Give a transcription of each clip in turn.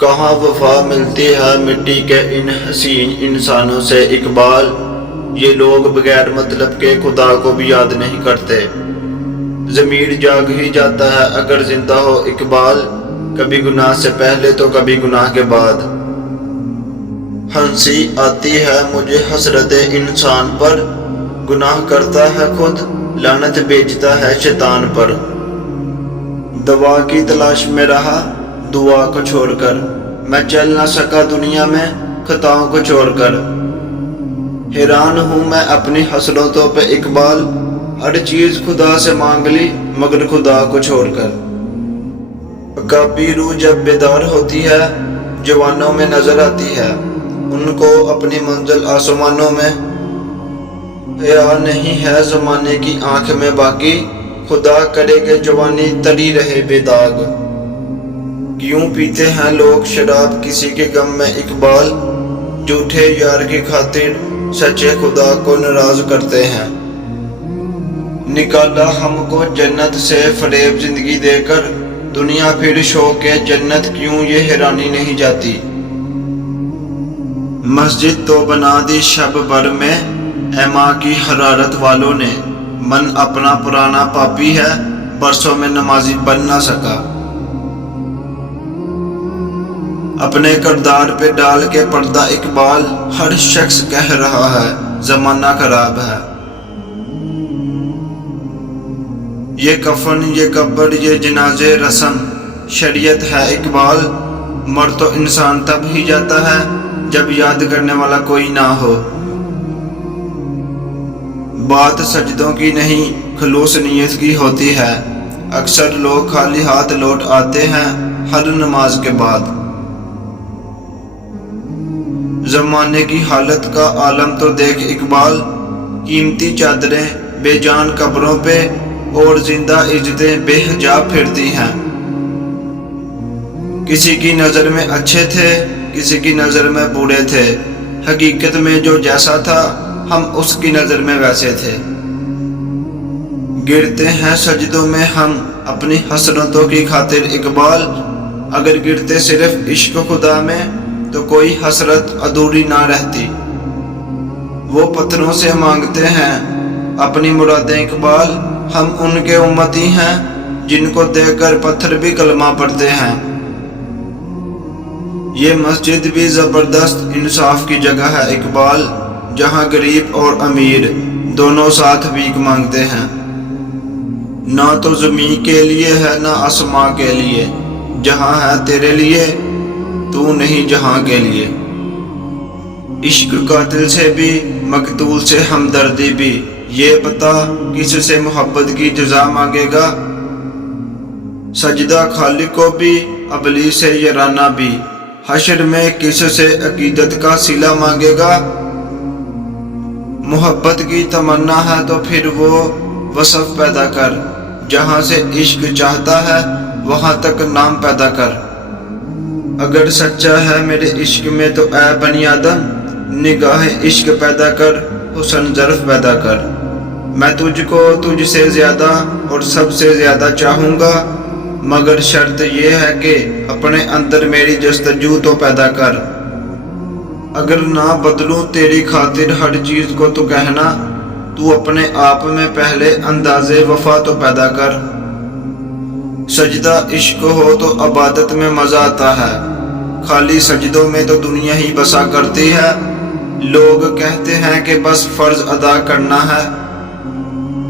کہاں وفا ملتی ہے مٹی کے ان حسین انسانوں سے اقبال، یہ لوگ بغیر مطلب کے خدا کو بھی یاد نہیں کرتے۔ ضمیر جاگ ہی جاتا ہے اگر زندہ ہو اقبال، کبھی گناہ سے پہلے تو کبھی گناہ کے بعد۔ ہنسی آتی ہے مجھے حسرت انسان پر، گناہ کرتا ہے خود لعنت بیچتا ہے شیطان پر۔ دوا کی تلاش میں رہا دعا کو چھوڑ کر، میں چل نہ سکا دنیا میں خطاؤں کو چھوڑ کر۔ حیران ہوں میں اپنی حسرتوں پہ اقبال، ہر چیز خدا سے مانگ لی مگر خدا کو چھوڑ کر۔ اکابی روح جب بیدار ہوتی ہے جوانوں میں نظر آتی ہے، ان کو اپنی منزل آسمانوں میں۔ حیا نہیں ہے زمانے کی آنکھ میں باقی، خدا کرے کہ جوانی تری رہے بے داغ۔ کیوں پیتے ہیں لوگ شراب کسی کے غم میں اقبال، جھوٹے یار کی خاطر سچے خدا کو ناراض کرتے ہیں۔ نکالا ہم کو جنت سے فریب زندگی دے کر، دنیا پھر شوق جنت کیوں یہ حیرانی نہیں جاتی۔ مسجد تو بنا دی شب بھر میں اے ماں کی حرارت والوں نے، من اپنا پرانا پاپی ہے برسوں میں نمازی بن نہ سکا۔ اپنے کردار پہ ڈال کے پردہ اقبال، ہر شخص کہہ رہا ہے زمانہ خراب ہے۔ یہ کفن یہ قبر یہ جنازے رسم شریعت ہے اقبال، مر تو انسان تب ہی جاتا ہے جب یاد کرنے والا کوئی نہ ہو۔ بات سجدوں کی نہیں خلوص نیت کی ہوتی ہے، اکثر لوگ خالی ہاتھ لوٹ آتے ہیں ہر نماز کے بعد۔ زمانے کی حالت کا عالم تو دیکھ اقبال، قیمتی چادریں بے جان قبروں پہ اور زندہ عزتیں بے حجاب پھرتی ہیں۔ کسی کی نظر میں اچھے تھے کسی کی نظر میں برے تھے، حقیقت میں جو جیسا تھا ہم اس کی نظر میں ویسے تھے۔ گرتے ہیں سجدوں میں ہم اپنی حسرتوں کی خاطر اقبال، اگر گرتے صرف عشق خدا میں تو کوئی حسرت ادھوری نہ رہتی۔ وہ پتھروں سے مانگتے ہیں اپنی مرادیں اقبال، ہم ان کے امتی ہیں جن کو دیکھ کر پتھر بھی کلمہ پڑھتے ہیں۔ یہ مسجد بھی زبردست انصاف کی جگہ ہے اقبال، جہاں غریب اور امیر دونوں ساتھ بھیک مانگتے ہیں۔ نہ تو زمین کے لیے ہے نہ آسماں کے لیے، جہاں ہے تیرے لیے تو نہیں جہاں کے لیے۔ عشق قاتل سے بھی مقتول سے ہمدردی بھی، یہ بتا کس سے محبت کی جزا مانگے گا۔ سجدہ خالق کو بھی ابلیس سے یارانہ بھی، حشر میں کس سے عقیدت کا صلہ مانگے گا۔ محبت کی تمنا ہے تو پھر وہ وصف پیدا کر، جہاں سے عشق چاہتا ہے وہاں تک نام پیدا کر۔ اگر سچا ہے میرے عشق میں تو اے بنی آدم، نگاہ عشق پیدا کر حسن ظرف پیدا کر۔ میں تجھ کو تجھ سے زیادہ اور سب سے زیادہ چاہوں گا، مگر شرط یہ ہے کہ اپنے اندر میری جستجو تو پیدا کر۔ اگر نہ بدلوں تیری خاطر ہر چیز کو تو کہنا، تو اپنے آپ میں پہلے انداز وفا تو پیدا کر۔ سجدہ عشق ہو تو عبادت میں مزہ آتا ہے، خالی سجدوں میں تو دنیا ہی بسا کرتی ہے۔ لوگ کہتے ہیں کہ بس فرض ادا کرنا ہے،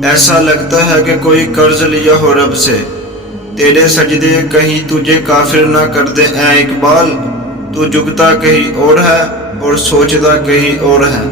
ایسا لگتا ہے کہ کوئی قرض لیا ہو رب سے۔ تیرے سجدے کہیں تجھے کافر نہ کر دے اے اقبال، تو جھکتا کہیں اور ہے اور سوچتا کہیں اور ہے۔